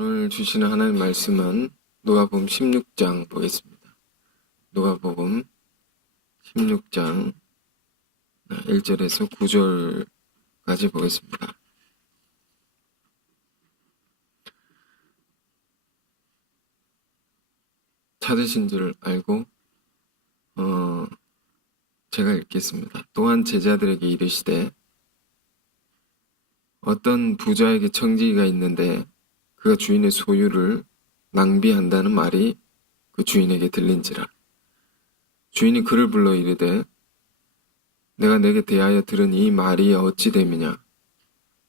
오늘 주시는 하나님 말씀은 누가복음 16장 보겠습니다. 누가복음 16장 1절에서 9절까지 보겠습니다. 찾으신 줄 알고 제가 읽겠습니다. 또한 제자들에게 이르시되 어떤 부자에게 청지기가 있는데 그가 주인의 소유를 낭비한다는 말이 그 주인에게 들린지라. 주인이 그를 불러 이르되 내가 내게 대하여 들은 이 말이 어찌 됨이냐.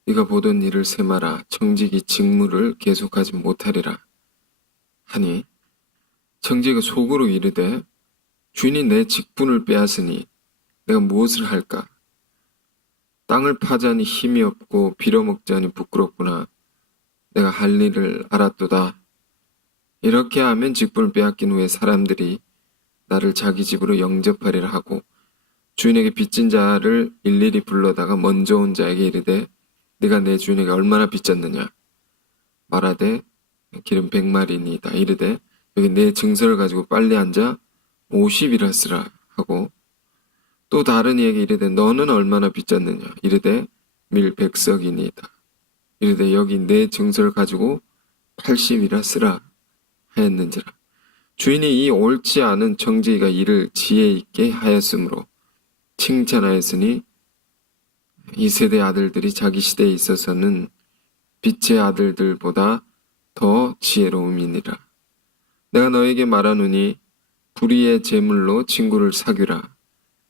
네가 보던 일을 세마라. 청지기 직무를 계속하지 못하리라 하니 청지기가 속으로 이르되 주인이 내 직분을 빼앗으니 내가 무엇을 할까? 땅을 파자니 힘이 없고 빌어먹자니 부끄럽구나. 내가 할 일을 알았도다. 이렇게 하면 직분을 빼앗긴 후에 사람들이 나를 자기 집으로 영접하리라 하고 주인에게 빚진 자를 일일이 불러다가 먼저 온 자에게 이르되 네가 내 주인에게 얼마나 빚졌느냐. 말하되 기름 100마리니이다. 이르되 여기 내 증서를 가지고 빨리 앉아 50이라 쓰라 하고 또 다른 이에게 이르되 너는 얼마나 빚졌느냐. 이르되 밀 100석이니이다. 이르되 여기 내 증서를 가지고 80이라 쓰라 하였는지라. 주인이 이 옳지 않은 청지기가 이를 지혜 있게 하였으므로 칭찬하였으니 이 세대 아들들이 자기 시대에 있어서는 빛의 아들들보다 더 지혜로움이니라. 내가 너에게 말하노니 불의의 재물로 친구를 사귀라.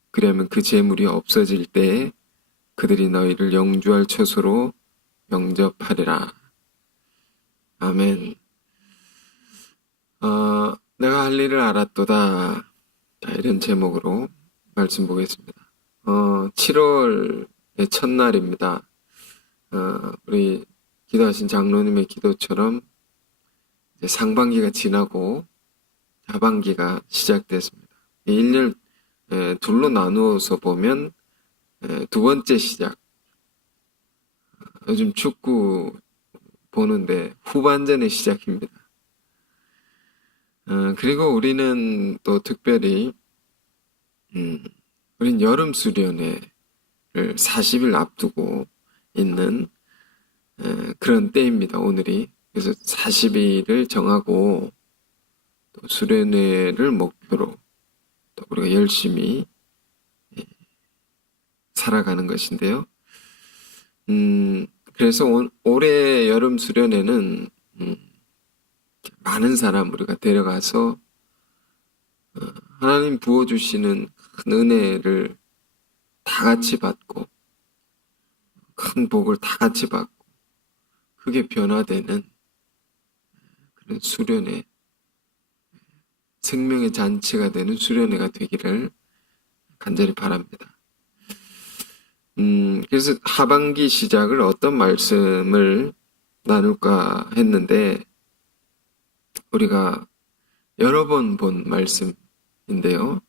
그리하면 그 재물이 없어질 때에 그들이 너희를 영주할 처소로 영접하리라. 아멘. 내가 할 일을 알았도다. 자, 이런 제목으로 말씀 보겠습니다. 7월의 첫날입니다. 우리 기도하신 장로님의 기도처럼 이제 상반기가 지나고 하반기가 시작됐습니다. 1년 둘로 나누어서 보면 두 번째 시작. 요즘 축구 보는데 후반전의 시작입니다. 그리고 우리는 또 특별히 우린 여름 수련회를 40일 앞두고 있는 그런 때입니다. 오늘이. 그래서 40일을 정하고 또 수련회를 목표로 또 우리가 열심히 살아가는 것인데요. 그래서 올해 여름 수련회는 많은 사람 우리가 데려가서 하나님 부어주시는 큰 은혜를 다 같이 받고 큰 복을 다 같이 받고 그게 변화되는 그런 수련회, 생명의 잔치가 되는 수련회가 되기를 간절히 바랍니다. 그래서 하반기 시작을 어떤 말씀을 나눌까 했는데 우리가 여러 번 본 말씀인데요.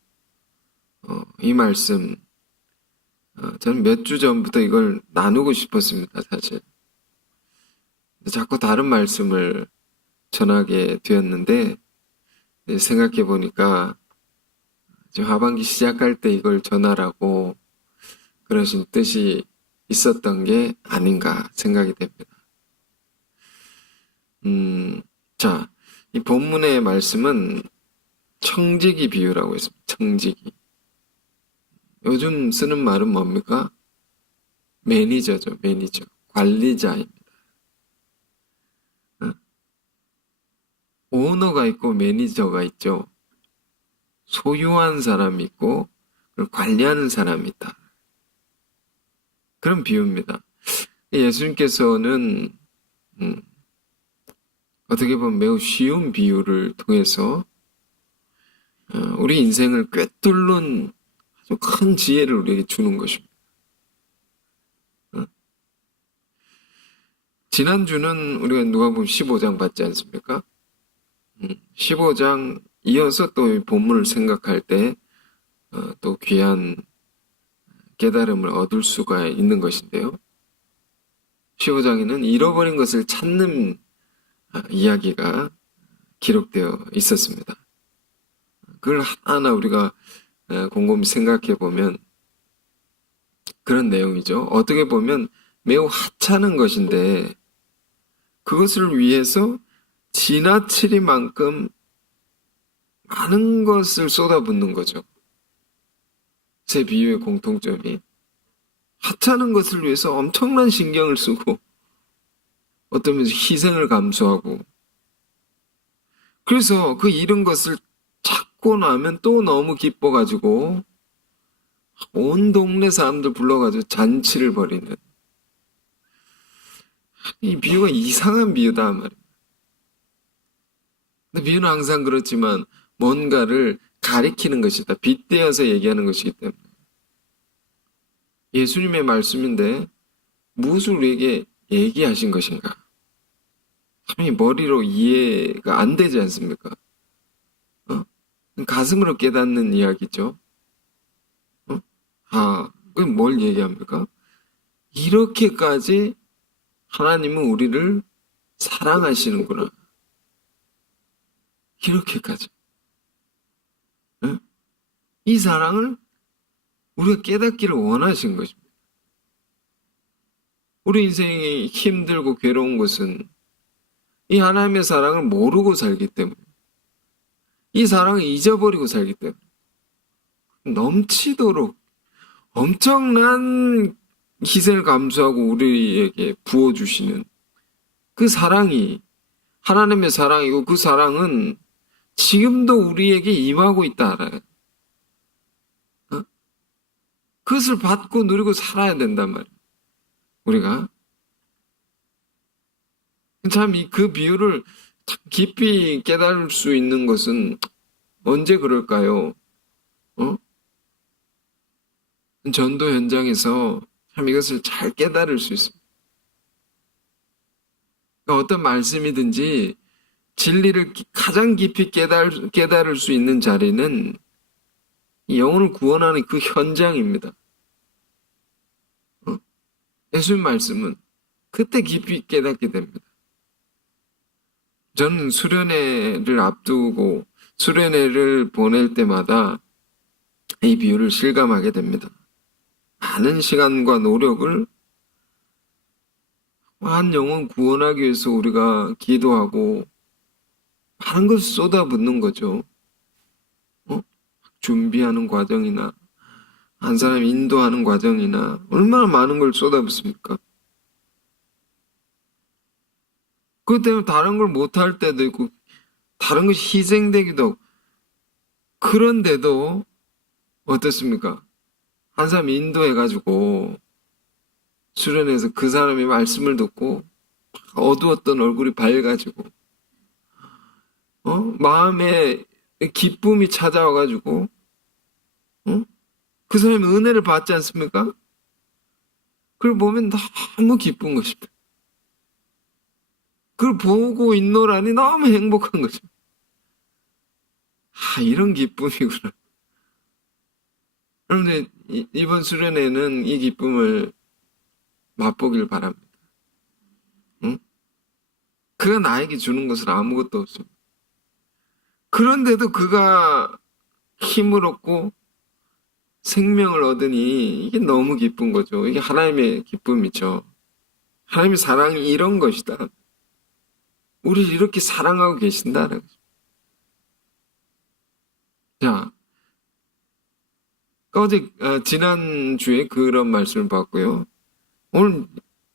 이 말씀 저는 몇 주 전부터 이걸 나누고 싶었습니다. 사실. 자꾸 다른 말씀을 전하게 되었는데 생각해 보니까 지금 하반기 시작할 때 이걸 전하라고 그러신 뜻이 있었던 게 아닌가 생각이 됩니다. 자, 이 본문의 말씀은 청지기 비유라고 했습니다. 청지기. 요즘 쓰는 말은 뭡니까? 매니저죠. 매니저. 관리자입니다. 오너가 있고 매니저가 있죠. 소유한 사람이 있고 그걸 관리하는 사람이 있다. 그런 비유입니다. 예수님께서는 어떻게 보면 매우 쉬운 비유를 통해서 우리 인생을 꿰뚫는 아주 큰 지혜를 우리에게 주는 것입니다. 지난주는 우리가 누가복음 15장 봤지 않습니까? 15장 이어서 또 본문을 생각할 때 또 귀한 깨달음을 얻을 수가 있는 것인데요. 15장에는 잃어버린 것을 찾는 이야기가 기록되어 있었습니다. 그걸 하나하나 우리가 곰곰이 생각해 보면 그런 내용이죠. 어떻게 보면 매우 하찮은 것인데 그것을 위해서 지나치리만큼 많은 것을 쏟아붓는 거죠. 제 비유의 공통점이 하찮은 것을 위해서 엄청난 신경을 쓰고 어떤 면에서 희생을 감수하고 그래서 그 잃은 것을 찾고 나면 또 너무 기뻐가지고 온 동네 사람들 불러가지고 잔치를 벌이는 이 비유가 이상한 비유다 말이에요. 근데 비유는 항상 그렇지만 뭔가를 가리키는 것이다. 빗대어서 얘기하는 것이기 때문에 예수님의 말씀인데 무엇을 우리에게 얘기하신 것인가? 참 머리로 이해가 안 되지 않습니까? 가슴으로 깨닫는 이야기죠. 그럼 뭘 얘기합니까? 이렇게까지 하나님은 우리를 사랑하시는구나. 이렇게까지. 이 사랑을 우리가 깨닫기를 원하신 것입니다. 우리 인생이 힘들고 괴로운 것은 이 하나님의 사랑을 모르고 살기 때문에 이 사랑을 잊어버리고 살기 때문에 넘치도록 엄청난 희생을 감수하고 우리에게 부어주시는 그 사랑이 하나님의 사랑이고 그 사랑은 지금도 우리에게 임하고 있다 알아요. 그것을 받고 누리고 살아야 된단 말이에요. 우리가 참 그 비유를 깊이 깨달을 수 있는 것은 언제 그럴까요? 전도 현장에서 참 이것을 잘 깨달을 수 있습니다. 그러니까 어떤 말씀이든지 진리를 가장 깊이 깨달을 수 있는 자리는 영혼을 구원하는 그 현장입니다. 예수님 말씀은 그때 깊이 깨닫게 됩니다. 저는 수련회를 앞두고 수련회를 보낼 때마다 이 비유를 실감하게 됩니다. 많은 시간과 노력을 한 영혼 구원하기 위해서 우리가 기도하고 많은 것을 쏟아붓는 거죠. 준비하는 과정이나 한 사람 인도하는 과정이나 얼마나 많은 걸 쏟아붓습니까? 그것 때문에 다른 걸 못할 때도 있고 다른 것이 희생되기도 하고 그런데도 어떻습니까? 한 사람 인도해가지고 수련해서 그 사람의 말씀을 듣고 어두웠던 얼굴이 밝아지고 마음에 기쁨이 찾아와가지고 그 사람이 은혜를 받지 않습니까? 그걸 보면 너무 기쁜 것입니다. 그걸 보고 있노라니 너무 행복한 거죠. 이런 기쁨이구나. 여러분들 이번 수련회는 이 기쁨을 맛보길 바랍니다. 그가 나에게 주는 것은 아무것도 없습니다. 그런데도 그가 힘을 얻고 생명을 얻으니 이게 너무 기쁜 거죠. 이게 하나님의 기쁨이죠. 하나님의 사랑이 이런 것이다. 우리를 이렇게 사랑하고 계신다는 거죠. 자, 어제 지난주에 그런 말씀을 봤고요. 오늘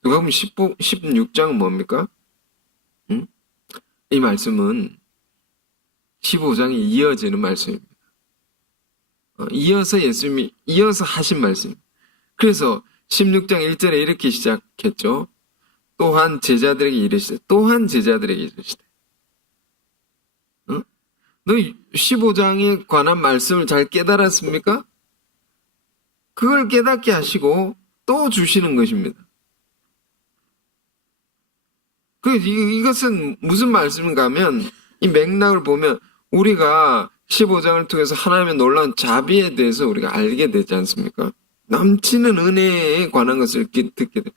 누가 보면 16장은 뭡니까? 이 말씀은 15장에 이어지는 말씀입니다. 이어서 예수님이 이어서 하신 말씀. 그래서 16장 1절에 이렇게 시작했죠. 또한 제자들에게 이르시되 너 15장에 관한 말씀을 잘 깨달았습니까? 그걸 깨닫게 하시고 또 주시는 것입니다. 이것은 무슨 말씀인가 하면 이 맥락을 보면 우리가 15장을 통해서 하나님의 놀라운 자비에 대해서 우리가 알게 되지 않습니까? 넘치는 은혜에 관한 것을 듣게 돼.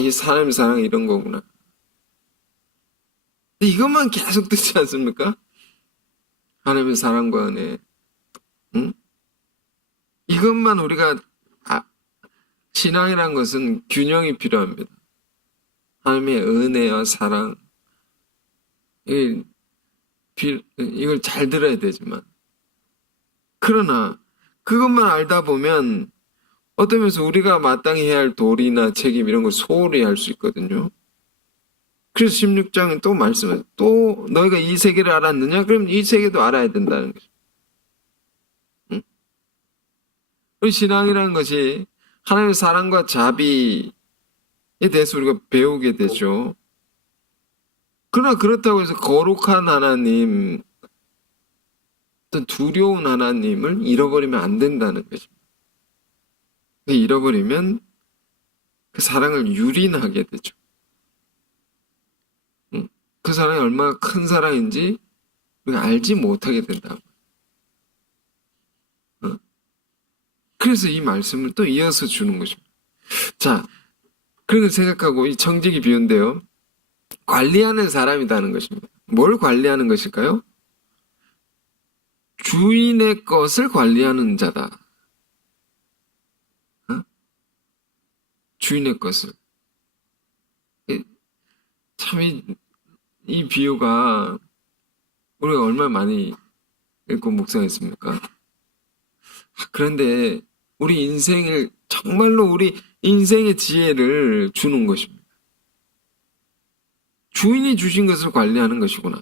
이 하나님의 사랑이 이런 거구나. 이것만 계속 듣지 않습니까? 하나님의 사랑과 은혜. 응? 이것만 우리가 신앙이란 것은 균형이 필요합니다. 하나님의 은혜와 사랑. 이걸 잘 들어야 되지만. 그러나 그것만 알다 보면 어떤 면에서 우리가 마땅히 해야 할 도리나 책임 이런 걸 소홀히 할 수 있거든요. 그래서 16장은 또 말씀해요. 또 너희가 이 세계를 알았느냐? 그럼 이 세계도 알아야 된다는 거죠. 응? 우리 신앙이라는 것이 하나님의 사랑과 자비에 대해서 우리가 배우게 되죠. 그러나 그렇다고 해서 거룩한 하나님, 어떤 두려운 하나님을 잃어버리면 안 된다는 것입니다. 잃어버리면 그 사랑을 유린하게 되죠. 그 사랑이 얼마나 큰 사랑인지 우리가 알지 못하게 된다. 그래서 이 말씀을 또 이어서 주는 것입니다. 자, 그렇게 생각하고 이 청지기 비유인데요. 관리하는 사람이라는 것입니다. 뭘 관리하는 것일까요? 주인의 것을 관리하는 자다. 주인의 것을. 참, 이 비유가 우리가 얼마나 많이 읽고 묵상했습니까? 그런데 우리 인생을, 정말로 우리 인생의 지혜를 주는 것입니다. 주인이 주신 것을 관리하는 것이구나.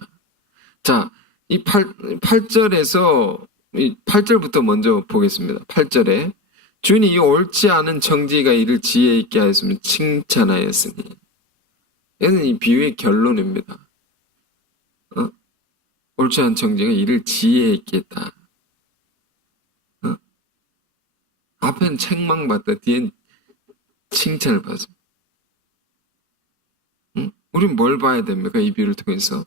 자, 이 8절에서, 이 8절부터 먼저 보겠습니다. 8절에 주인이 이 옳지 않은 청지기가 이를 지혜 있게 하였으면 칭찬하였으니. 얘는 이 비유의 결론입니다. 옳지 않은 청지기가 이를 지혜 있게 했다. 앞에는 책망받다, 뒤엔 칭찬을 받습니다. 우린 뭘 봐야 됩니까? 이 비유를 통해서.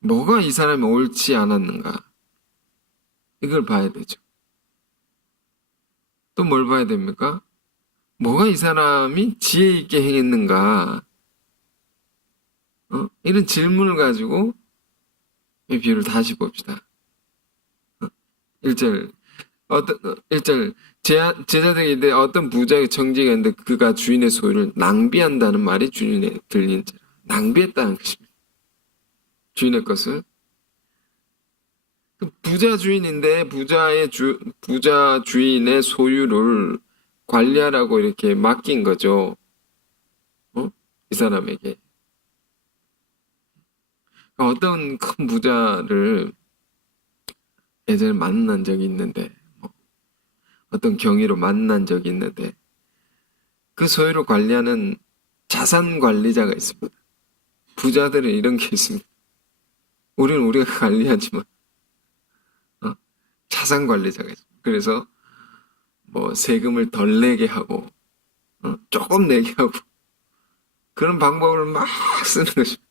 뭐가 이 사람이 옳지 않았는가? 이걸 봐야 되죠. 또 뭘 봐야 됩니까? 뭐가 이 사람이 지혜 있게 행했는가? 이런 질문을 가지고 이 비유를 다시 봅시다. 1절. 1절. 제자들에게 어떤 부자의 청지기가 있는데 그가 주인의 소유를 낭비한다는 말이 주인에 들린지라. 낭비했다는 것입니다. 주인의 것을. 부자 주인인데 부자 주인의 소유를 관리하라고 이렇게 맡긴 거죠. 이 사람에게. 어떤 큰 부자를 예전에 만난 적이 있는데, 어떤 경위로 만난 적이 있는데, 그 소유를 관리하는 자산 관리자가 있습니다. 부자들은 이런 게 있습니다. 우리는 우리가 관리하지만, 자산 관리자가 있습니다. 그래서, 세금을 덜 내게 하고, 조금 내게 하고, 그런 방법을 막 쓰는 것입니다.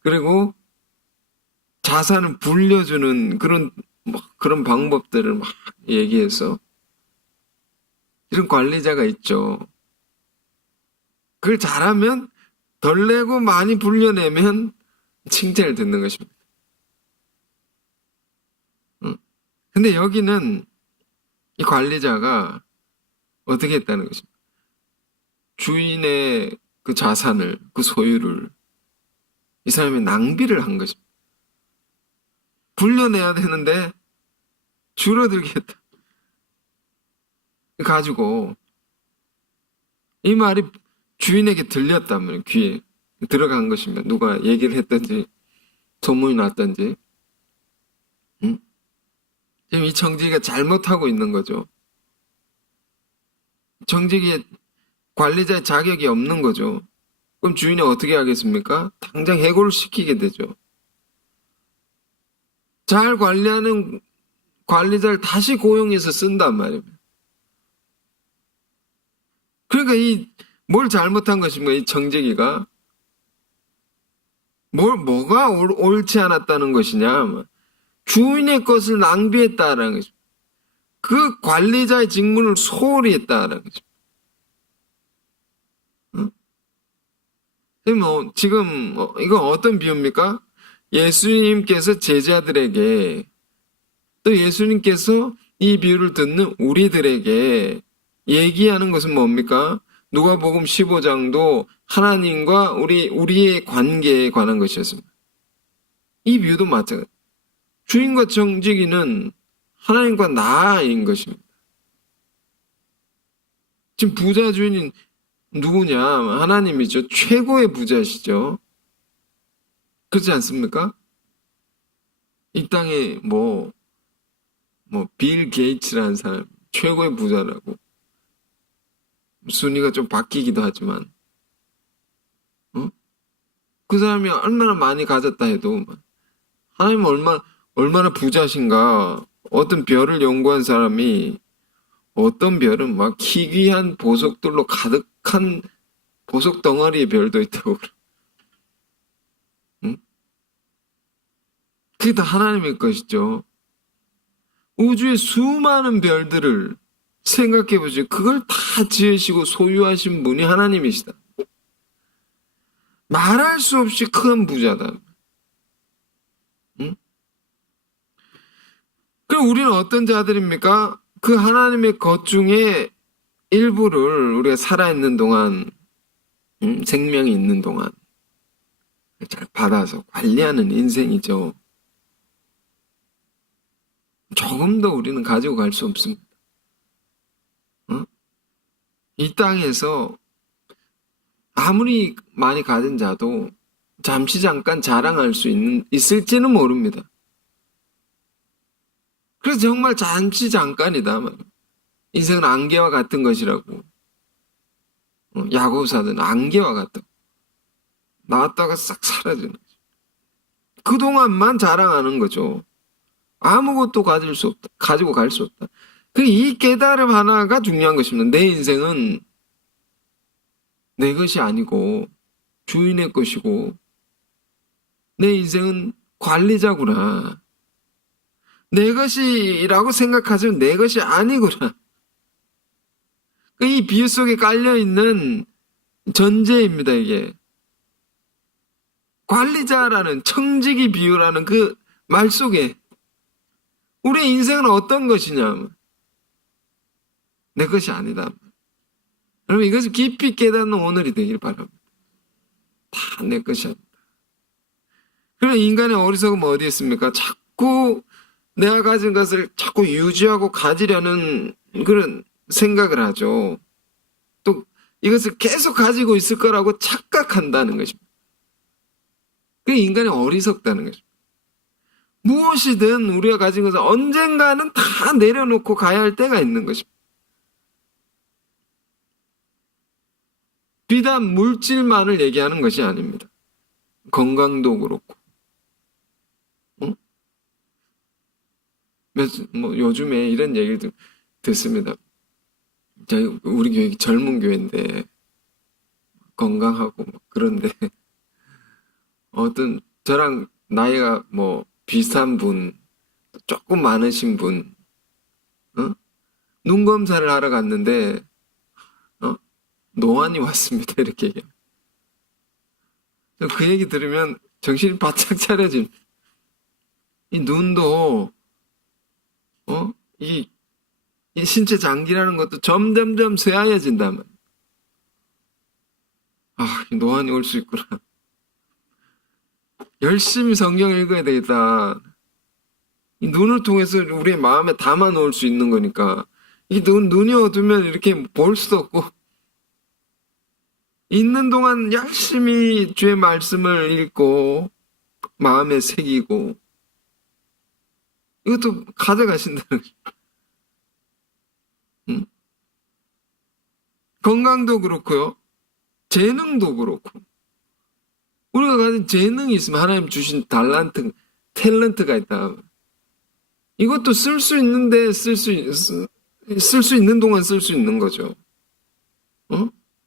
그리고, 자산을 불려주는 그런 방법들을 막 얘기해서, 이런 관리자가 있죠. 그걸 잘하면 덜 내고 많이 불려내면 칭찬을 듣는 것입니다. 근데 여기는 이 관리자가 어떻게 했다는 것입니다. 주인의 그 자산을, 그 소유를 이 사람이 낭비를 한 것입니다. 불려내야 되는데 줄어들게 했다. 가지고 이 말이 주인에게 들렸다면 귀에 들어간 것입니다. 누가 얘기를 했든지 소문이 났든지. 지금 이 청지기가 잘못하고 있는 거죠. 청지기의 관리자의 자격이 없는 거죠. 그럼 주인이 어떻게 하겠습니까? 당장 해고를 시키게 되죠. 잘 관리하는 관리자를 다시 고용해서 쓴단 말입니다. 그러니까 뭘 잘못한 것인가, 이 청지기가? 뭐가 옳지 않았다는 것이냐? 주인의 것을 낭비했다라는 것입니다. 그 관리자의 직무를 소홀히 했다라는 것입니다. 지금 이거 어떤 비유입니까? 예수님께서 제자들에게 또 예수님께서 이 비유를 듣는 우리들에게 얘기하는 것은 뭡니까? 누가복음 15장도 하나님과 우리의 관계에 관한 것이었습니다. 이 비유도 마찬가지. 주인과 정직이는 하나님과 나인 것입니다. 지금 부자 주인이 누구냐? 하나님이죠. 최고의 부자시죠. 그렇지 않습니까? 이 땅에 빌 게이츠라는 사람, 최고의 부자라고. 순위가 좀 바뀌기도 하지만, 그 사람이 얼마나 많이 가졌다 해도, 하나님은 얼마나 부자신가. 어떤 별을 연구한 사람이, 어떤 별은 막 희귀한 보석들로 가득한 보석 덩어리의 별도 있다고 그래. 응? 그게 다 하나님의 것이죠. 우주의 수많은 별들을 생각해 보시죠. 그걸 다 지으시고 소유하신 분이 하나님이시다. 말할 수 없이 큰 부자다. 응? 그럼 우리는 어떤 자들입니까? 그 하나님의 것 중에 일부를 우리가 살아있는 동안, 생명이 있는 동안 잘 받아서 관리하는 인생이죠. 조금 더 우리는 가지고 갈 수 없습니다. 이 땅에서 아무리 많이 가진 자도 잠시 잠깐 자랑할 수 있을지는 모릅니다. 그래서 정말 잠시 잠깐이다. 인생은 안개와 같은 것이라고. 야고보사는 안개와 같다. 나왔다가 싹 사라지는 거죠. 그동안만 자랑하는 거죠. 아무것도 가지고 갈 수 없다. 이 깨달음 하나가 중요한 것입니다. 내 인생은 내 것이 아니고 주인의 것이고 내 인생은 관리자구나. 내 것이라고 생각하지만 내 것이 아니구나. 이 비유 속에 깔려있는 전제입니다, 이게. 관리자라는 청지기 비유라는 그 말 속에 우리의 인생은 어떤 것이냐? 내 것이 아니다. 여러분 이것을 깊이 깨닫는 오늘이 되길 바랍니다. 다 내 것이 아니다. 그럼 인간의 어리석음은 어디 있습니까? 자꾸 내가 가진 것을 자꾸 유지하고 가지려는 그런 생각을 하죠. 또 이것을 계속 가지고 있을 거라고 착각한다는 것입니다. 그게 인간이 어리석다는 것입니다. 무엇이든 우리가 가진 것을 언젠가는 다 내려놓고 가야 할 때가 있는 것입니다. 비단 물질만을 얘기하는 것이 아닙니다. 건강도 그렇고. 요즘에 이런 얘기를 듣습니다. 우리 교회 젊은 교회인데 건강하고 그런데 어떤 저랑 나이가 비슷한 분, 조금 많으신 분, 눈 검사를 하러 갔는데 노안이 왔습니다. 이렇게 얘기해요. 그 얘기 들으면 정신이 바짝 차려집니다. 이 눈도 이 신체 장기라는 것도 점점점 쇠하여진다면 이 노안이 올 수 있구나. 열심히 성경 읽어야 되겠다. 이 눈을 통해서 우리의 마음에 담아 놓을 수 있는 거니까 이 눈이 어두면 이렇게 볼 수도 없고 있는 동안 열심히 주의 말씀을 읽고 마음에 새기고 이것도 가져가신다는 거죠. 건강도 그렇고요. 재능도 그렇고. 우리가 가진 재능이 있으면 하나님 주신 탤런트가 있다. 이것도 쓸 수 있는데 쓸 수 있는 동안 쓸 수 있는 거죠.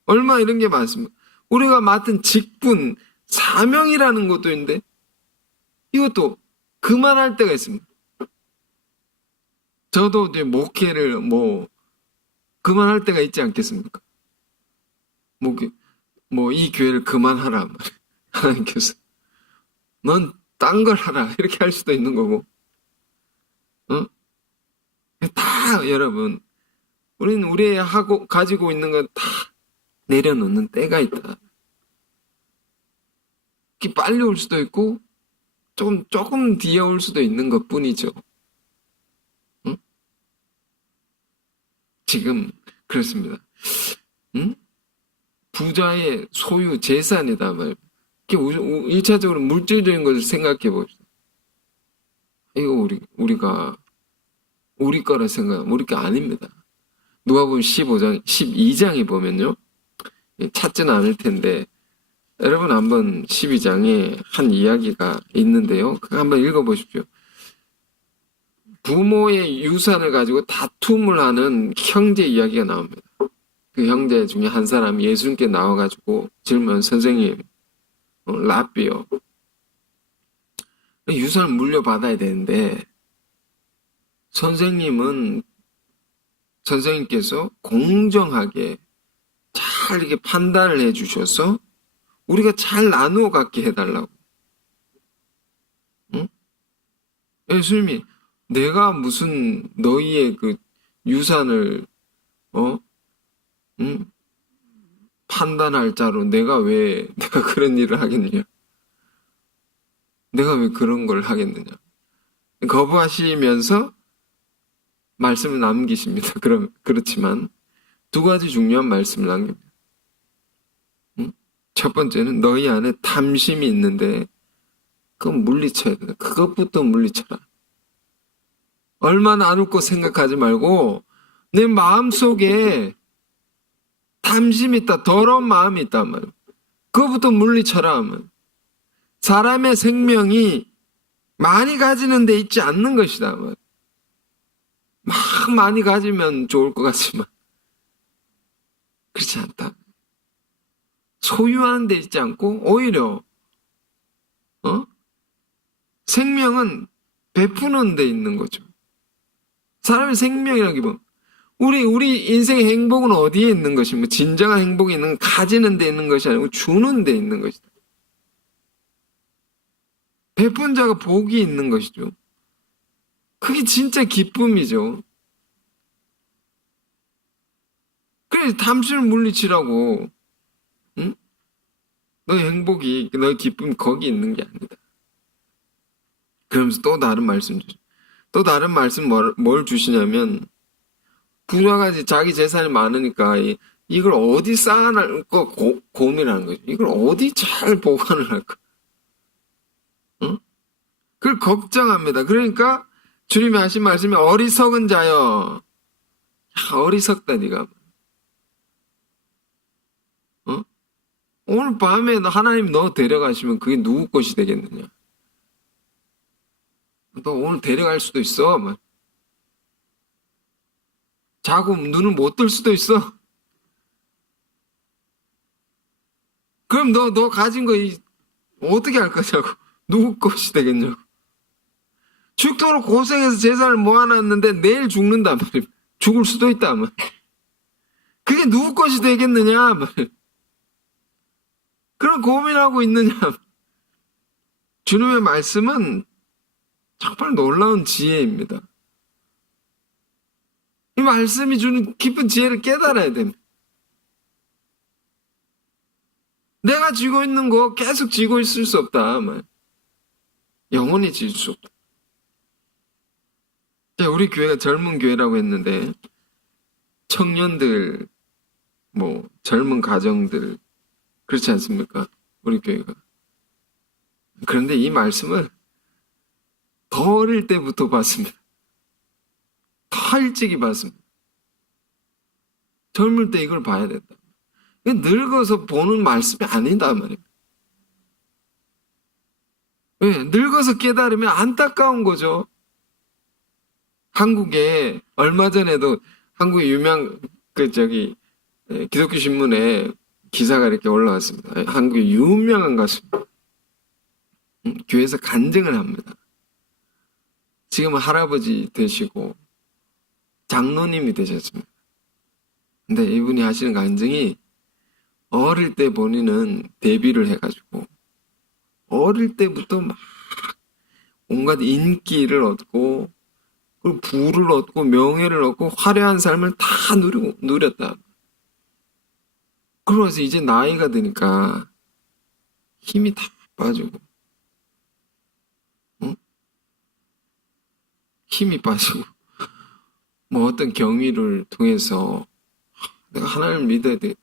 얼마 이런 게 많습니다. 우리가 맡은 직분, 사명이라는 것도 있는데 이것도 그만할 때가 있습니다. 저도 이제 목회를 그만할 때가 있지 않겠습니까? 뭐 이 교회를 그만하라. 하나님께서 넌 딴 걸 하라. 이렇게 할 수도 있는 거고. 어? 다 여러분 우리는 우리 하고 가지고 있는 건 다 내려놓는 때가 있다. 빨리 올 수도 있고 조금 뒤에 올 수도 있는 것뿐이죠. 응? 지금 그렇습니다. 응? 부자의 소유 재산이다 말. 1차적으로 물질적인 것을 생각해 봅시다. 이거 우리가 우리 거라 생각하면 우리 게 아닙니다. 누가복음 15장, 12장에 보면요. 찾지는 않을 텐데 여러분 한번 12장에 한 이야기가 있는데요. 그거 한번 읽어보십시오. 부모의 유산을 가지고 다툼을 하는 형제 이야기가 나옵니다. 그 형제 중에 한 사람이 예수님께 나와가지고 질문, 선생님, 라비요. 유산을 물려받아야 되는데 선생님께서 공정하게 잘 이렇게 판단을 해주셔서 우리가 잘 나누어 갖게 해달라고. 응? 예수님이 내가 무슨 너희의 그 유산을 응? 판단할 자로 내가 그런 일을 하겠느냐? 내가 왜 그런 걸 하겠느냐? 거부하시면서 말씀을 남기십니다. 그렇지만 두 가지 중요한 말씀을 남깁니다. 응? 첫 번째는 너희 안에 탐심이 있는데 그건 물리쳐야 된다. 그것부터 물리쳐라. 얼마 나눌 거 생각하지 말고 내 마음속에 탐심이 있다. 더러운 마음이 있단 말이야. 그것부터 물리쳐라 하면 사람의 생명이 많이 가지는 데 있지 않는 것이다. 막 많이 가지면 좋을 것 같지만 그렇지 않다. 소유하는 데 있지 않고 오히려 생명은 베푸는 데 있는 거죠. 사람의 생명이라는 게 우리 인생의 행복은 어디에 있는 것입니까? 진정한 행복이 있는 건 가지는 데 있는 것이 아니고 주는 데 있는 것이다. 베푼 자가 복이 있는 것이죠. 그게 진짜 기쁨이죠. 그래 탐심을 물리치라고. 응? 너의 행복이 너의 기쁨이 거기 있는 게 아니다. 그러면서 또 다른 말씀 주죠. 또 다른 말씀 뭘 주시냐면 부자가 자기 재산이 많으니까 이걸 어디 쌓아날까 고민하는 거죠. 이걸 어디 잘 보관을 할까? 응? 그걸 걱정합니다. 그러니까 주님이 하신 말씀이 어리석은 자여. 야, 어리석다 네가. 오늘 밤에 하나님 너 데려가시면 그게 누구 것이 되겠느냐? 너 오늘 데려갈 수도 있어. 자고 눈을 못 뜰 수도 있어. 그럼 너 가진 거 어떻게 할 거냐고. 누구 것이 되겠냐고. 죽도록 고생해서 재산을 모아놨는데 내일 죽는단 말이야. 죽을 수도 있다 말이야. 그게 누구 것이 되겠느냐 말이야. 그런 고민하고 있느냐. 주님의 말씀은 정말 놀라운 지혜입니다. 이 말씀이 주는 깊은 지혜를 깨달아야 됩니다. 내가 쥐고 있는 거 계속 쥐고 있을 수 없다. 영원히 질 수 없다. 우리 교회가 젊은 교회라고 했는데 청년들, 젊은 가정들 그렇지 않습니까? 우리 교회가. 그런데 이 말씀을 더 어릴 때부터 봤습니다. 더 일찍이 봤습니다. 젊을 때 이걸 봐야 된다. 늙어서 보는 말씀이 아니다 말이에요. 왜? 늙어서 깨달으면 안타까운 거죠. 한국에 얼마 전에도 한국의 유명 기독교 신문에 기사가 이렇게 올라왔습니다. 한국의 유명한 가수입니다. 교회에서 간증을 합니다. 지금은 할아버지 되시고 장로님이 되셨습니다. 근데 이분이 하시는 간증이 어릴 때 본인은 데뷔를 해가지고 어릴 때부터 막 온갖 인기를 얻고 그리고 부를 얻고 명예를 얻고 화려한 삶을 다 누렸다. 그러면서 이제 나이가 드니까 힘이 다 빠지고, 응? 힘이 빠지고, 뭐 어떤 경위를 통해서 내가 하나님을 믿어야 되겠다.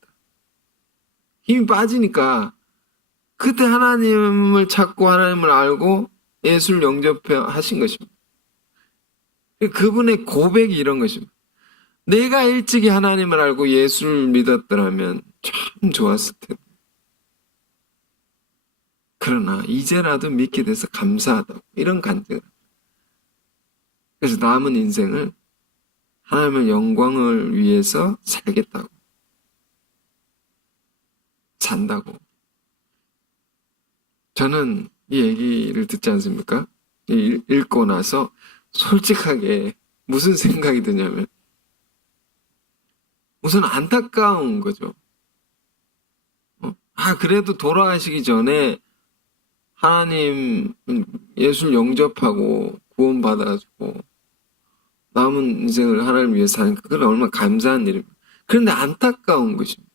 힘이 빠지니까 그때 하나님을 찾고 하나님을 알고 예수를 영접하신 것입니다. 그분의 고백이 이런 것입니다. 내가 일찍이 하나님을 알고 예수를 믿었더라면 참 좋았을 텐데. 그러나 이제라도 믿게 돼서 감사하다고 이런 간증을. 그래서 남은 인생을 하나님의 영광을 위해서 살겠다고. 산다고. 저는 이 얘기를 듣지 않습니까? 읽고 나서 솔직하게 무슨 생각이 드냐면 우선 안타까운 거죠. 그래도 돌아가시기 전에 하나님 예수를 영접하고 구원받아가지고 남은 인생을 하나님을 위해서 사니까 그건 얼마나 감사한 일입니다. 그런데 안타까운 것입니다.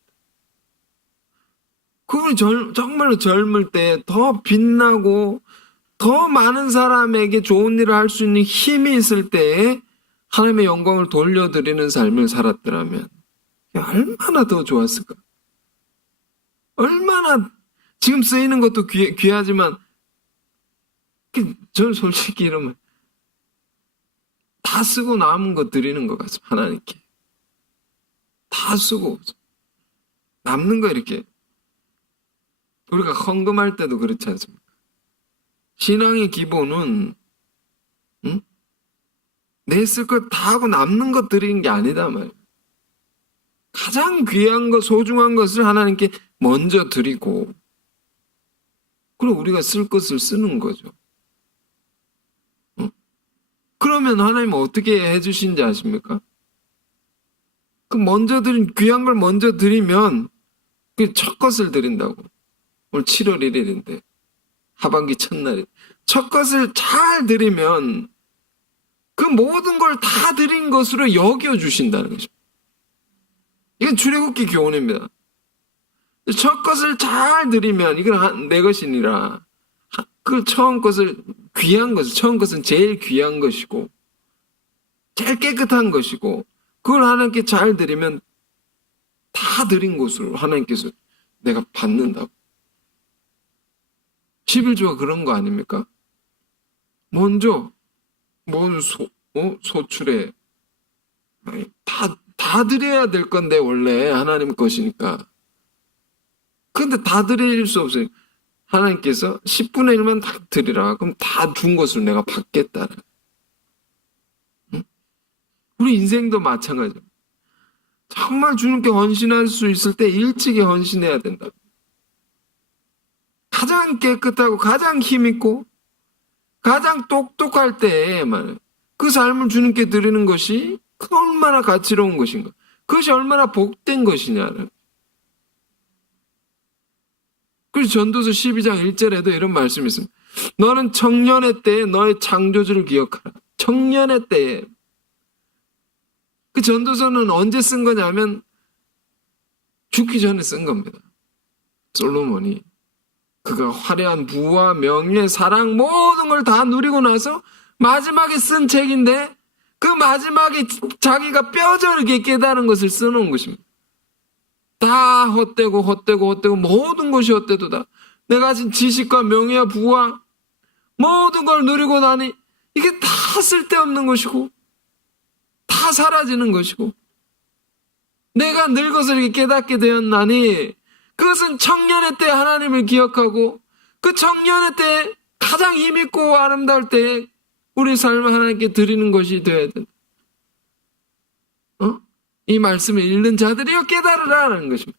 그분이 정말로 젊을 때 더 빛나고 더 많은 사람에게 좋은 일을 할 수 있는 힘이 있을 때에 하나님의 영광을 돌려드리는 삶을 살았더라면 얼마나 더 좋았을까? 얼마나 지금 쓰이는 것도 귀하지만 저는 솔직히 이러면 다 쓰고 남은 거 드리는 것 같습니다. 하나님께. 다 쓰고 남는 거 이렇게 우리가 헌금할 때도 그렇지 않습니까? 신앙의 기본은 내 쓸 것 다 하고 남는 것 드리는 게 아니다 말이에요. 가장 귀한 것, 소중한 것을 하나님께 먼저 드리고 그리고 우리가 쓸 것을 쓰는 거죠. 그러면 하나님은 어떻게 해주신지 아십니까? 그 먼저 드린 귀한 걸 먼저 드리면 그 첫 것을 드린다고. 오늘 7월 1일인데 하반기 첫날에 첫 것을 잘 드리면 그 모든 걸 다 드린 것으로 여겨주신다는 거죠. 이건 출애굽기 교훈입니다. 첫 것을 잘 드리면 이건 내 것이니라. 그 처음 것을 귀한 것을 처음 것은 제일 귀한 것이고 제일 깨끗한 것이고 그걸 하나님께 잘 드리면 다 드린 것으로 하나님께서 내가 받는다고. 11조가 그런 거 아닙니까? 먼저 소출에 다 드려야 될 건데 원래 하나님 것이니까. 근데 다 드릴 수 없어요. 하나님께서 10분의 1만 다 드리라. 그럼 다 준 것을 내가 받겠다. 응? 우리 인생도 마찬가지예요. 정말 주님께 헌신할 수 있을 때 일찍이 헌신해야 된다. 가장 깨끗하고 가장 힘있고 가장 똑똑할 때에만 그 삶을 주님께 드리는 것이 얼마나 가치로운 것인가. 그것이 얼마나 복된 것이냐를. 그래서 전도서 12장 1절에도 이런 말씀이 있습니다. 너는 청년의 때에 너의 창조주를 기억하라. 청년의 때에. 그 전도서는 언제 쓴 거냐면 죽기 전에 쓴 겁니다. 솔로몬이. 그가 화려한 부와 명예, 사랑 모든 걸 다 누리고 나서 마지막에 쓴 책인데 그 마지막에 자기가 뼈저리게 깨달은 것을 써놓은 것입니다. 다 헛되고 모든 것이 헛되도다. 내가 가진 지식과 명예와 부와 모든 걸 누리고 나니 이게 다 쓸데없는 것이고 다 사라지는 것이고 내가 늙어서 이렇게 깨닫게 되었나니 그것은 청년의 때 하나님을 기억하고 그 청년의 때 가장 힘있고 아름다울 때 우리 삶을 하나님께 드리는 것이 되어야 된다. 이 말씀을 읽는 자들이여 깨달으라는 것입니다.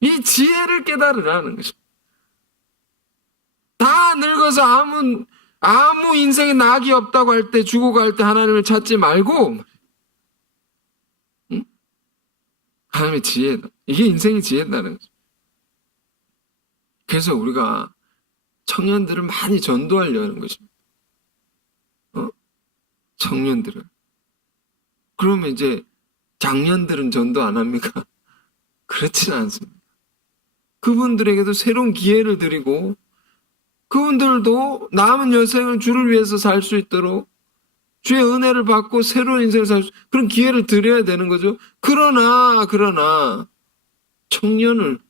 이 지혜를 깨달으라는 것입니다. 다 늙어서 아무 인생에 낙이 없다고 할 때 죽어갈 때 하나님을 찾지 말고 하나님의 지혜다. 이게 인생의 지혜다는 거죠. 그래서 우리가 청년들을 많이 전도하려는 것입니다. 청년들을. 그러면 이제 장년들은 전도 안 합니까? 그렇지는 않습니다. 그분들에게도 새로운 기회를 드리고 그분들도 남은 여생을 주를 위해서 살 수 있도록 주의 은혜를 받고 새로운 인생을 살 수 그런 기회를 드려야 되는 거죠. 그러나 청년을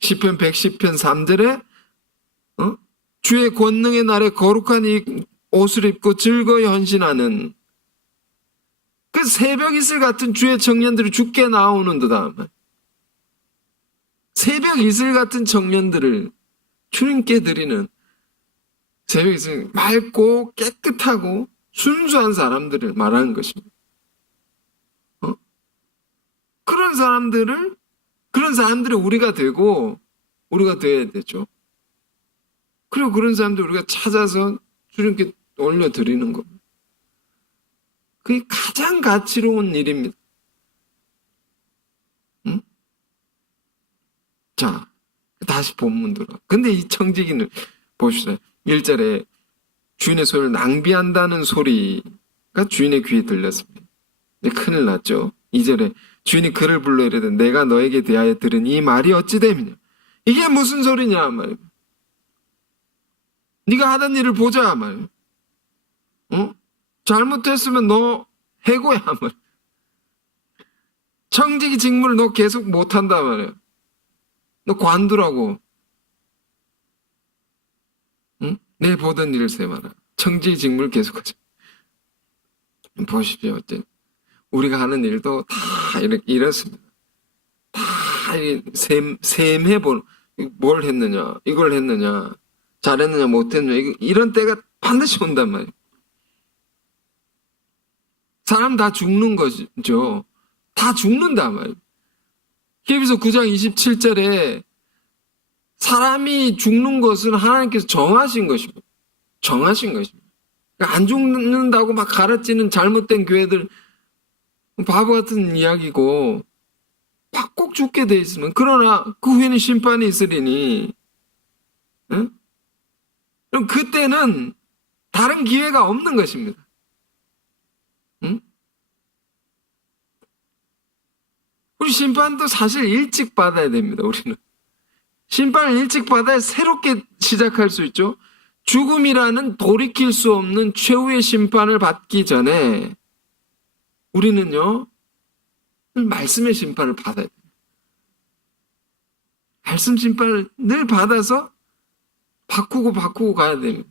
시편 110편 3절에 주의 권능의 날에 거룩한 이 옷을 입고 즐거이 헌신하는 그 새벽 이슬 같은 주의 청년들이 죽게 나오는 듯한 새벽 이슬 같은 청년들을 주님께 드리는 새벽 이슬 맑고 깨끗하고 순수한 사람들을 말하는 것입니다. 그런 사람들이 우리가 되고 우리가 되어야 되죠. 그리고 그런 사람들 우리가 찾아서 주님께 올려드리는 겁니다. 그게 가장 가치로운 일입니다. 자, 다시 본문 들어. 근데 이 청지기는 봅시다. 1절에 주인의 소유를 낭비한다는 소리가 주인의 귀에 들렸습니다. 근데 큰일 났죠. 2절에 주인이 그를 불러 이르되 내가 너에게 대하여 들은 이 말이 어찌 됨이냐. 이게 무슨 소리냐 말이야. 네가 하던 일을 보자 말이야. 잘못했으면 너 해고야 말이야. 청지기 직무를 너 계속 못한다 말이야. 너 관두라고. 응? 내 보던 일을 세마라. 청지기 직무를 계속하자. 보십시오. 우리가 하는 일도 다 이렇습니다. 다 셈해보는 뭘 했느냐, 이걸 했느냐, 잘했느냐, 못했느냐 이런 때가 반드시 온단 말이에요. 사람 다 죽는 거죠. 다 죽는단 말이에요. 히브리서 9장 27절에 사람이 죽는 것은 하나님께서 정하신 것입니다. 정하신 것입니다. 그러니까 안 죽는다고 막 가르치는 잘못된 교회들 바보 같은 이야기고 꼭 죽게 돼 있으면 그러나 그 후에는 심판이 있으리니 응? 그럼 그때는 다른 기회가 없는 것입니다. 응? 우리 심판도 사실 일찍 받아야 됩니다. 우리는 심판을 일찍 받아야 새롭게 시작할 수 있죠. 죽음이라는 돌이킬 수 없는 최후의 심판을 받기 전에 우리는요 말씀의 심판을 받아야 돼요. 말씀 심판을 늘 받아서 바꾸고 가야 됩니다.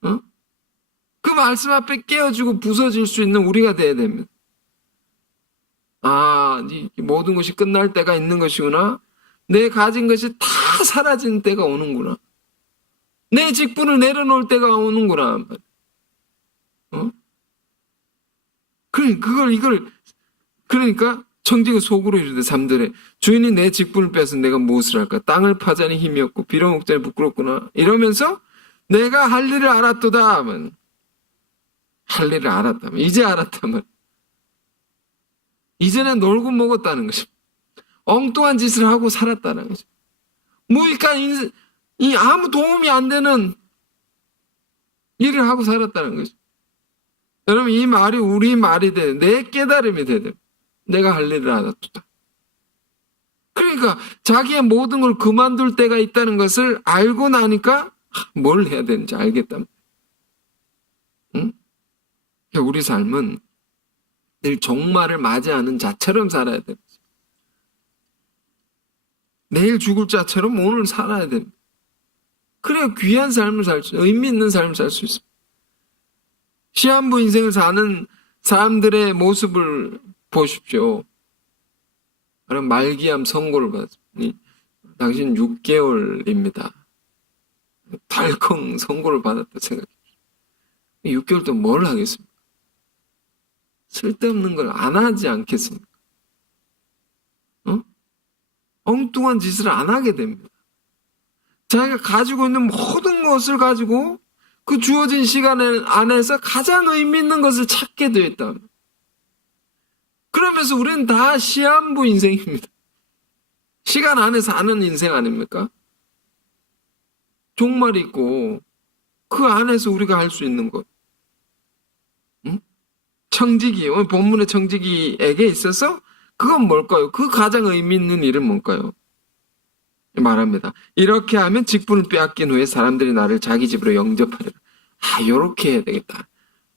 그 말씀 앞에 깨어지고 부서질 수 있는 우리가 돼야 됩니다. 이 모든 것이 끝날 때가 있는 것이구나. 내 가진 것이 다 사라지는 때가 오는구나. 내 직분을 내려놓을 때가 오는구나. 그러니까 청지가 속으로 이르되 3절에 주인이 내 직분을 빼서 내가 무엇을 할까? 땅을 파자니 힘이 없고 빌어먹자니 부끄럽구나. 이러면서 내가 할 일을 알았도다 하면 할 일을 알았다면 이제 알았다면 이전에 놀고 먹었다는 것입니다. 엉뚱한 짓을 하고 살았다는 것입니다. 무익한 아무 도움이 안 되는 일을 하고 살았다는 것입니다. 여러분 이 말이 우리 말이 돼. 내 깨달음이 돼. 내가 할 일을 알았다. 그러니까 자기의 모든 걸 그만둘 때가 있다는 것을 알고 나니까 뭘 해야 되는지 알겠다. 응? 우리 삶은 늘 종말을 맞이하는 자처럼 살아야 됩니다. 내일 죽을 자처럼 오늘 살아야 됩니다. 그래야 귀한 삶을 살 수, 의미 있는 삶을 살 수 있습니다. 시한부 인생을 사는 사람들의 모습을 보십시오. 그럼 말기암 선고를 받았더니 당신 6개월입니다. 덜컹 선고를 받았다 생각해. 6개월 동안 뭘 하겠습니까? 쓸데없는 걸 안 하지 않겠습니까? 엉뚱한 짓을 안 하게 됩니다. 자기가 가지고 있는 모든 것을 가지고 그 주어진 시간 안에서 가장 의미 있는 것을 찾게 되어 있다. 그러면서 우리는 다 시한부 인생입니다. 시간 안에 사는 인생 아닙니까? 종말이 있고 그 안에서 우리가 할 수 있는 것. 응? 청지기, 오늘 본문의 청지기에게 있어서 그건 뭘까요? 그 가장 의미 있는 일은 뭘까요? 말합니다. 이렇게 하면 직분을 빼앗긴 후에 사람들이 나를 자기 집으로 영접하리라. 요렇게 해야 되겠다.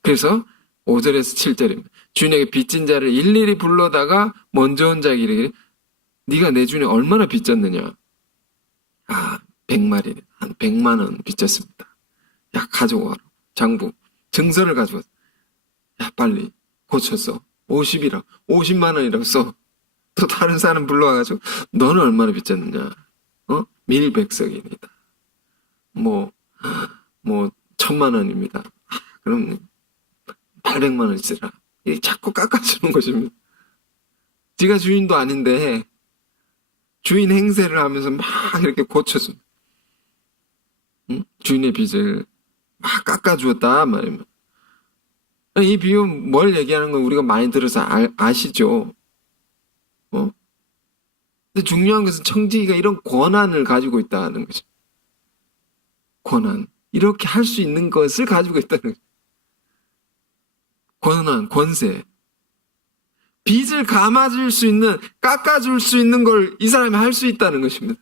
그래서 5절에서 7절입니다. 주인에게 빚진 자를 일일이 불러다가 먼저 온 자에게 이르기를 네가 내 주인에 얼마나 빚졌느냐? 100마리, 한 100만 원 빚졌습니다. 야, 가져와라. 장부, 증서를 가져와. 야, 빨리 고쳐서 50이라, 50만 원이라고 써. 또 다른 사람 불러와가지고 너는 얼마나 빚졌느냐? 밀백석입니다. 뭐 1000만 원입니다. 그럼 800만 원 쓰라. 자꾸 깎아주는 것입니다. 지가 주인도 아닌데 주인 행세를 하면서 막 이렇게 고쳐줍니다. 주인의 빚을 막 깎아주었다 말입니다. 이 비유 뭘 얘기하는 건 우리가 많이 들어서 아시죠? 근데 중요한 것은 청지기가 이런 권한을 가지고 있다는 거죠. 권한. 이렇게 할 수 있는 것을 가지고 있다는 거죠. 권한, 권세. 빚을 감아줄 수 있는, 깎아줄 수 있는 걸 이 사람이 할 수 있다는 것입니다.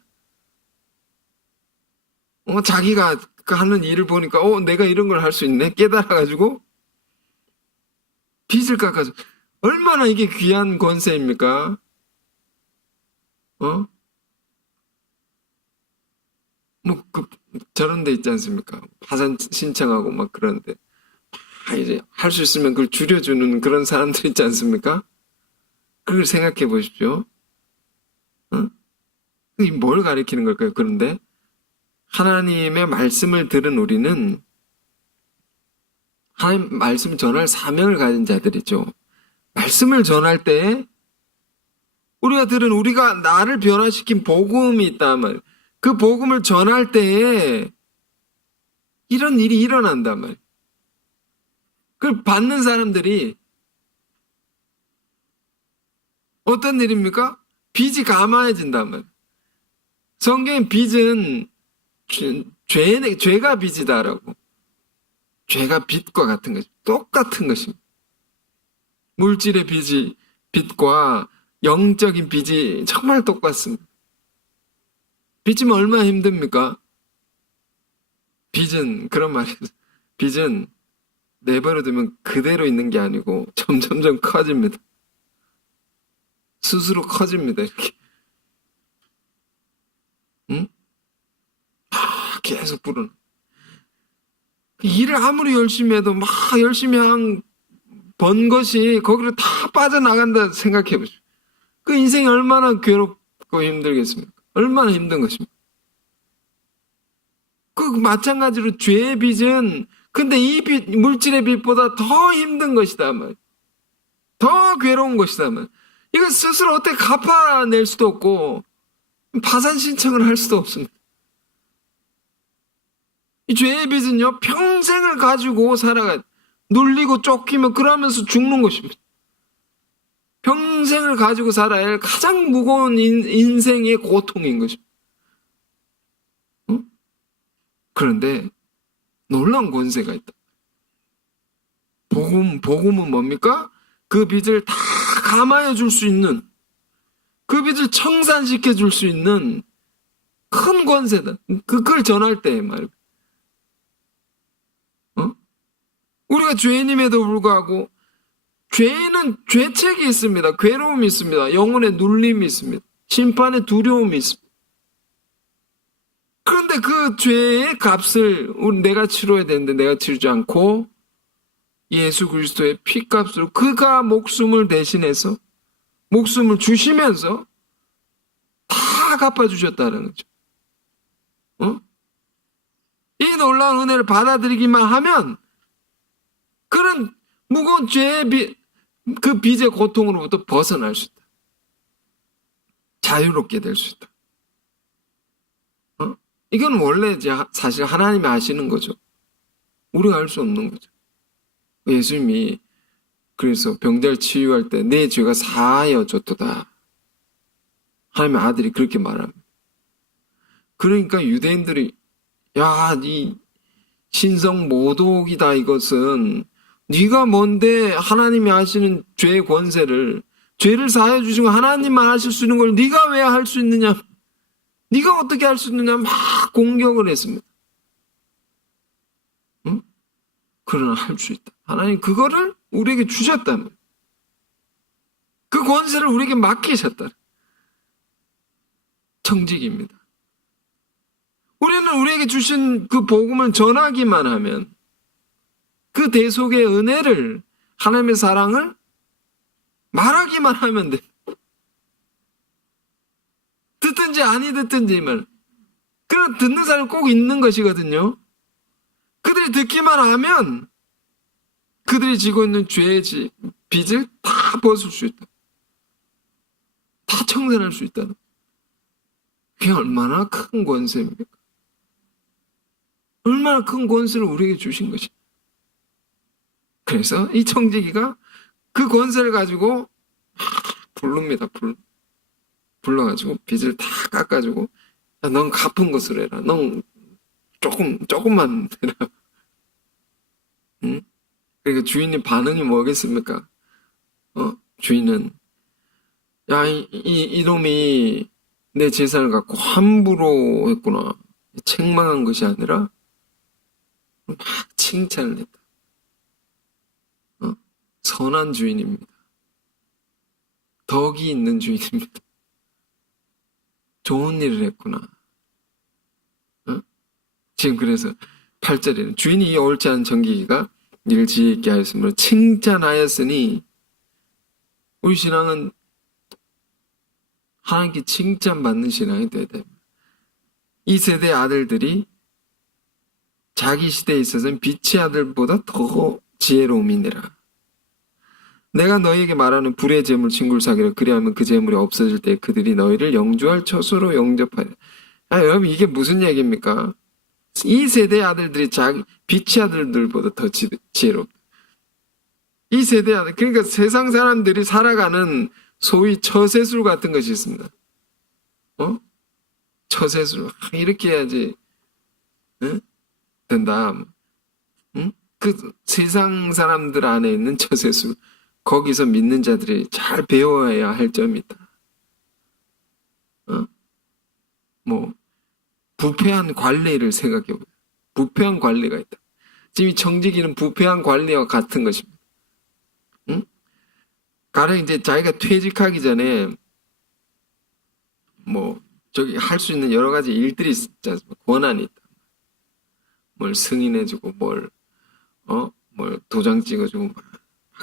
자기가 하는 일을 보니까, 내가 이런 걸 할 수 있네? 깨달아가지고, 빚을 깎아줘. 얼마나 이게 귀한 권세입니까? 저런 데 있지 않습니까? 파산 신청하고 막 그런데. 이제 할 수 있으면 그걸 줄여주는 그런 사람들 있지 않습니까? 그걸 생각해 보십시오. 이게 뭘 가리키는 걸까요? 그런데 하나님의 말씀을 들은 우리는 하나님 말씀 전할 사명을 가진 자들이죠. 말씀을 전할 때 우리가 나를 변화시킨 복음이 있단 말이에요. 그 복음을 전할 때에 이런 일이 일어난단 말이에요. 그걸 받는 사람들이 어떤 일입니까? 빚이 감화해진단 말이에요. 성경의 빚은 죄가 빚이다라고. 죄가 빚과 같은 것이 똑같은 것입니다. 물질의 빚과 영적인 빚이 정말 똑같습니다. 빚이면 얼마나 힘듭니까? 빚은 그런 말이에요. 빚은 내버려두면 그대로 있는 게 아니고 점점점 커집니다. 스스로 커집니다. 이렇게. 계속 부르는. 일을 아무리 열심히 해도 막 열심히 번 것이 거기로 다 빠져나간다 생각해 보십시오. 그 인생이 얼마나 괴롭고 힘들겠습니까? 얼마나 힘든 것입니까? 그 마찬가지로 죄의 빚은 근데 이 빚, 물질의 빚보다 더 힘든 것이다 말. 더 괴로운 것이다 말. 이건 스스로 어떻게 갚아낼 수도 없고 파산 신청을 할 수도 없습니다. 이 죄의 빚은요 평생을 가지고 살아가 눌리고 쫓기면 그러면서 죽는 것입니다. 평생을 가지고 살아야 할 가장 무거운 인생의 고통인 것입니다. 그런데 놀라운 권세가 있다. 복음은 뭡니까? 그 빚을 다 감하여 줄 수 있는, 그 빚을 청산시켜 줄 수 있는 큰 권세다. 그걸 전할 때 말이야. 우리가 죄인임에도 불구하고 죄인은 죄책이 있습니다. 괴로움이 있습니다. 영혼의 눌림이 있습니다. 심판의 두려움이 있습니다. 그런데 그 죄의 값을 내가 치러야 되는데 내가 치르지 않고 예수 그리스도의 피값으로 그가 목숨을 대신해서 목숨을 주시면서 다 갚아주셨다는 거죠. 이 놀라운 은혜를 받아들이기만 하면 그런 무거운 죄의 그 빚의 고통으로부터 벗어날 수 있다. 자유롭게 될 수 있다. 이건 원래 사실 하나님이 하시는 거죠. 우리가 할 수 없는 거죠. 예수님이 그래서 병자를 치유할 때 내 죄가 사하여졌도다. 하나님의 아들이 그렇게 말합니다. 그러니까 유대인들이 야, 이 신성 모독이다 이것은 네가 뭔데 하나님이 하시는 죄의 권세를 죄를 사하여 주시고 하나님만 하실 수 있는 걸 네가 왜 할 수 있느냐? 네가 어떻게 할 수 있느냐? 막 공격을 했습니다. 응? 그러나 할 수 있다. 하나님 그거를 우리에게 주셨다는 그 권세를 우리에게 맡기셨다. 청직입니다. 우리는 우리에게 주신 그 복음을 전하기만 하면 그 대속의 은혜를 하나님의 사랑을 말하기만 하면 돼. 듣든지 아니 듣든지만. 그런 듣는 사람이 꼭 있는 것이거든요. 그들이 듣기만 하면 그들이 지고 있는 죄의 빚을 다 벗을 수 있다. 다 청산할 수 있다는. 그게 얼마나 큰 권세입니까? 얼마나 큰 권세를 우리에게 주신 것이. 그래서 이 청지기가 그 권세를 가지고 부릅니다. 불러가지고 빚을 다 깎아주고 야, 넌 갚은 것으로 해라. 넌 조금만 해라. 응? 그러니까 주인의 반응이 뭐겠습니까? 주인은 야, 이놈이 내 재산을 갖고 함부로 했구나. 책망한 것이 아니라 막 칭찬을 했다. 선한 주인입니다. 덕이 있는 주인입니다. 좋은 일을 했구나. 지금 그래서 8절에는 주인이 옳지 않은 청지기가 이를 지혜 있게 하였으므로 칭찬하였으니 우리 신앙은 하나님께 칭찬받는 신앙이 되어야 됩니다. 이 세대 아들들이 자기 시대에 있어서는 빛의 아들보다 더 지혜로움이니라. 내가 너희에게 말하는 불의 재물 친구를 사기로 그리하면 그 재물이 없어질 때 그들이 너희를 영주할 처소로 영접하리라. 여러분 이게 무슨 얘기입니까? 이 세대 아들들이 자기 빛의 아들들보다 더 지혜롭다. 이 세대 아들, 그러니까 세상 사람들이 살아가는 소위 처세술 같은 것이 있습니다. 처세술 이렇게 해야지 된다. 그 세상 사람들 안에 있는 처세술 거기서 믿는 자들이 잘 배워야 할 점이 있다. 부패한 관리를 생각해보세요. 부패한 관리가 있다. 지금 이 청지기는 부패한 관리와 같은 것입니다. 가령 이제 자기가 퇴직하기 전에 저기 할 수 있는 여러 가지 일들이 있지 않습니까? 권한이 있다. 뭘 승인해주고 뭘 도장 찍어주고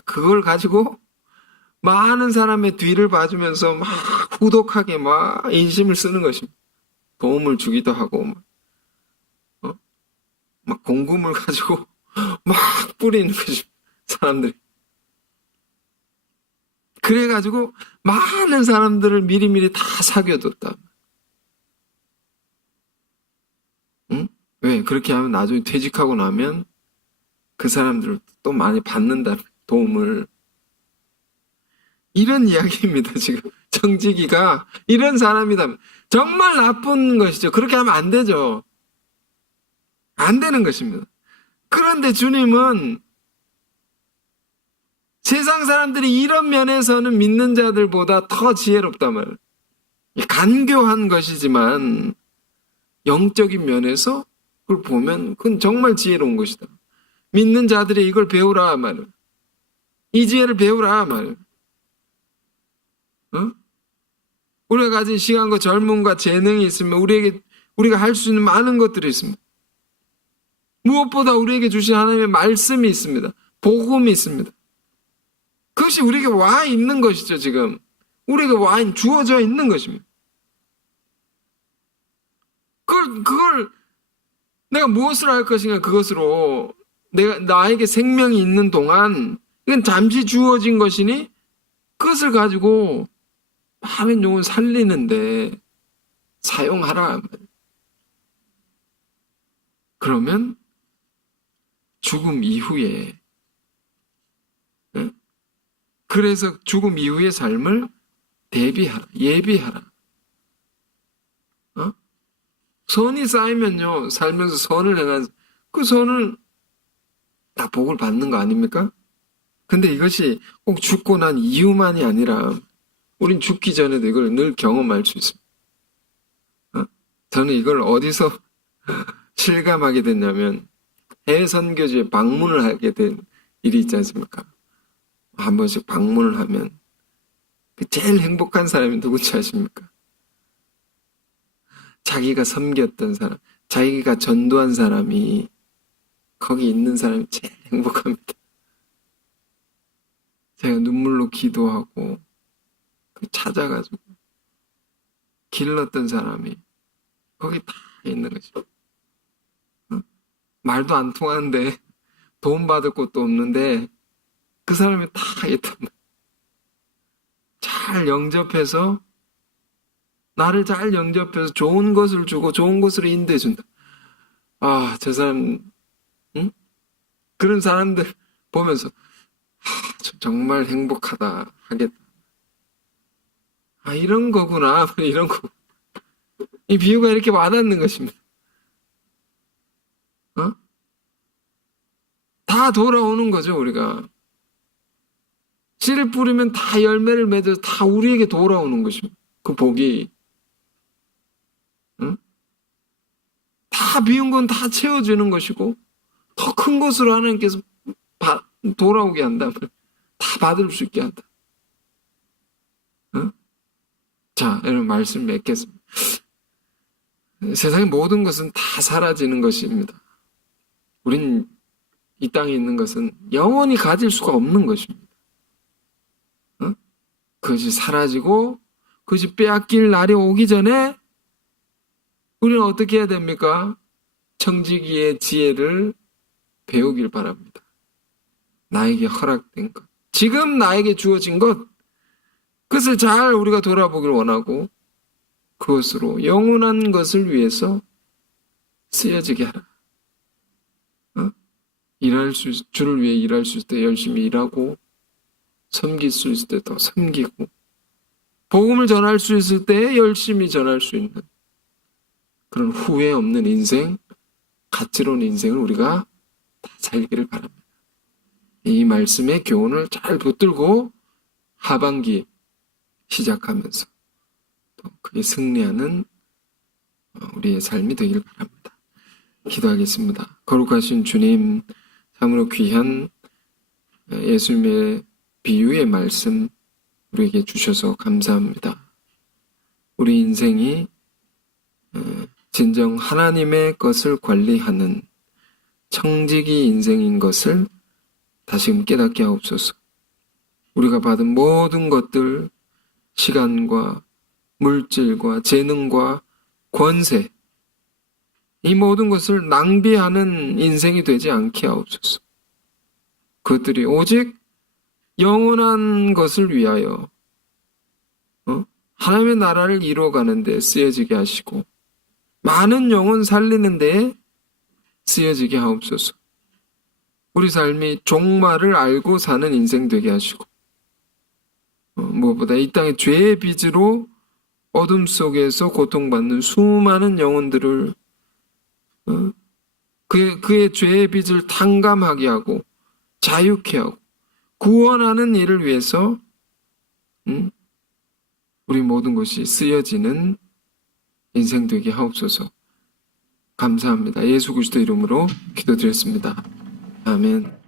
그걸 가지고 많은 사람의 뒤를 봐주면서 막 후덕하게 막 인심을 쓰는 것입니다. 도움을 주기도 하고 막 공금을 가지고 막 뿌리는 것입니다. 사람들이. 그래가지고 많은 사람들을 미리미리 다 사귀어뒀다. 왜? 그렇게 하면 나중에 퇴직하고 나면 그 사람들을 또 많이 받는다. 도움을. 이런 이야기입니다. 지금 청지기가 이런 사람이다. 정말 나쁜 것이죠. 그렇게 하면 안 되죠. 안 되는 것입니다. 그런데 주님은 세상 사람들이 이런 면에서는 믿는 자들보다 더 지혜롭단 말이에요. 간교한 것이지만 영적인 면에서 그걸 보면 그건 정말 지혜로운 것이다. 믿는 자들이 이걸 배우라 말이에요. 이 지혜를 배우라 말이에요. 우리가 가진 시간과 젊음과 재능이 있으면 우리가 할 수 있는 많은 것들이 있습니다. 무엇보다 우리에게 주신 하나님의 말씀이 있습니다. 복음이 있습니다. 그것이 우리에게 와 있는 것이죠, 지금. 우리에게 주어져 있는 것입니다. 그걸 내가 무엇을 할 것인가 그것으로 나에게 생명이 있는 동안 이건 잠시 주어진 것이니 그것을 가지고 많은 영혼 살리는데 사용하라. 그러면 죽음 이후에 그래서 죽음 이후의 삶을 대비하라, 예비하라. 어? 선이 쌓이면요, 살면서 선을 행한 그 선을 다 복을 받는 거 아닙니까? 근데 이것이 꼭 죽고 난 이후만이 아니라 우린 죽기 전에도 이걸 늘 경험할 수 있습니다. 어? 저는 이걸 어디서 실감하게 됐냐면 해외 선교지에 방문을 하게 된 일이 있지 않습니까? 한 번씩 방문을 하면 그 제일 행복한 사람이 누군지 아십니까? 자기가 섬겼던 사람, 자기가 전도한 사람이 거기 있는 사람이 제일 행복합니다. 제가 눈물로 기도하고 찾아가지고 길렀던 사람이 거기 다 있는 거죠. 어? 말도 안 통하는데 도움 받을 곳도 없는데 그 사람이 다 있단 말이에요. 잘 영접해서 나를 잘 영접해서 좋은 것을 주고 좋은 것으로 인도해 준다. 아, 저 사람 응? 그런 사람들 보면서 정말 행복하다 하겠다. 아, 이런 거구나. 이런 거. 이 비유가 이렇게 와닿는 것입니다. 어? 다 돌아오는 거죠, 우리가. 씨를 뿌리면 다 열매를 맺어서 다 우리에게 돌아오는 것입니다. 그 복이. 응? 다 비운 건 다 채워주는 것이고, 더 큰 것으로 하나님께서 돌아오게 한다면 다 받을 수 있게 한다. 응? 자, 여러분 말씀 맺겠습니다. 세상의 모든 것은 다 사라지는 것입니다. 우린 이 땅에 있는 것은 영원히 가질 수가 없는 것입니다. 응? 그것이 사라지고 그것이 빼앗길 날이 오기 전에 우리는 어떻게 해야 됩니까? 청지기의 지혜를 배우길 바랍니다. 나에게 허락된 것, 지금 나에게 주어진 것, 그것을 잘 우리가 돌아보길 원하고 그것으로 영원한 것을 위해서 쓰여지게 하라. 어? 주를 위해 일할 수 있을 때 열심히 일하고 섬길 수 있을 때 더 섬기고 복음을 전할 수 있을 때 열심히 전할 수 있는 그런 후회 없는 인생, 가치로운 인생을 우리가 다 살기를 바랍니다. 이 말씀의 교훈을 잘 붙들고 하반기 시작하면서 또 그게 승리하는 우리의 삶이 되길 바랍니다. 기도하겠습니다. 거룩하신 주님, 참으로 귀한 예수님의 비유의 말씀 우리에게 주셔서 감사합니다. 우리 인생이 진정 하나님의 것을 관리하는 청지기 인생인 것을 다시금 깨닫게 하옵소서. 우리가 받은 모든 것들, 시간과 물질과 재능과 권세, 이 모든 것을 낭비하는 인생이 되지 않게 하옵소서. 그것들이 오직 영원한 것을 위하여 하나님의 나라를 이루어가는 데 쓰여지게 하시고 많은 영혼 살리는 데에 쓰여지게 하옵소서. 우리 삶이 종말을 알고 사는 인생 되게 하시고 무엇보다 이 땅의 죄의 빚으로 어둠 속에서 고통받는 수많은 영혼들을 그의 죄의 빚을 탕감하게 하고 자유케 하고 구원하는 일을 위해서 우리 모든 것이 쓰여지는 인생 되게 하옵소서. 감사합니다. 예수 그리스도 이름으로 기도드렸습니다. 아멘.